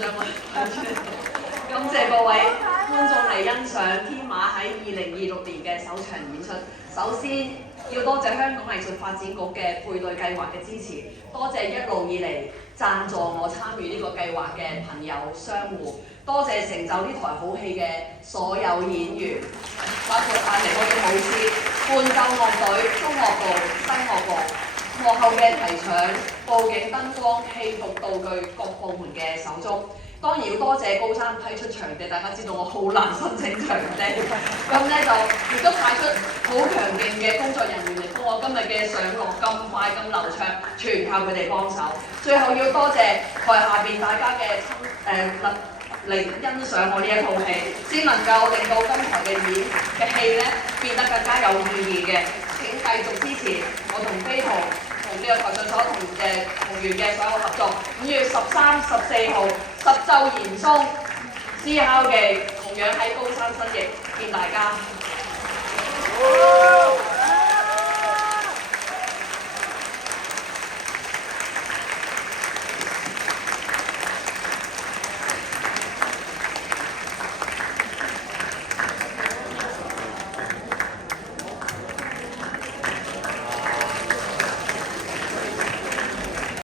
張啊！感謝各位觀眾嚟欣賞天馬喺2026年嘅首場演出。首先要多謝香港藝術發展局嘅配對計劃嘅支持，多謝一路以嚟贊助我參與呢個計劃嘅朋友商戶，多謝成就呢台好戲嘅所有演員，包括帶嚟嗰啲舞獅、伴奏樂隊、中樂部、西樂部。幕後嘅提搶、佈景、燈光、戲服、道具各部門嘅手足，當然要多謝高山批出場地，大家知道我好難申請場地，咁咧就亦都派出好強勁嘅工作人員嚟幫我今日嘅上落咁快咁流暢，全靠佢哋幫手。最後要多謝台下邊大家嘅嚟欣賞我呢一套戲，先能夠令到今台嘅戲咧變得更加有意義嘅。請繼續支持我同飛鴻同呢個台上所同員嘅所有合作。5月13、14號10週延鬆，思考記同樣喺高山新翼見大家。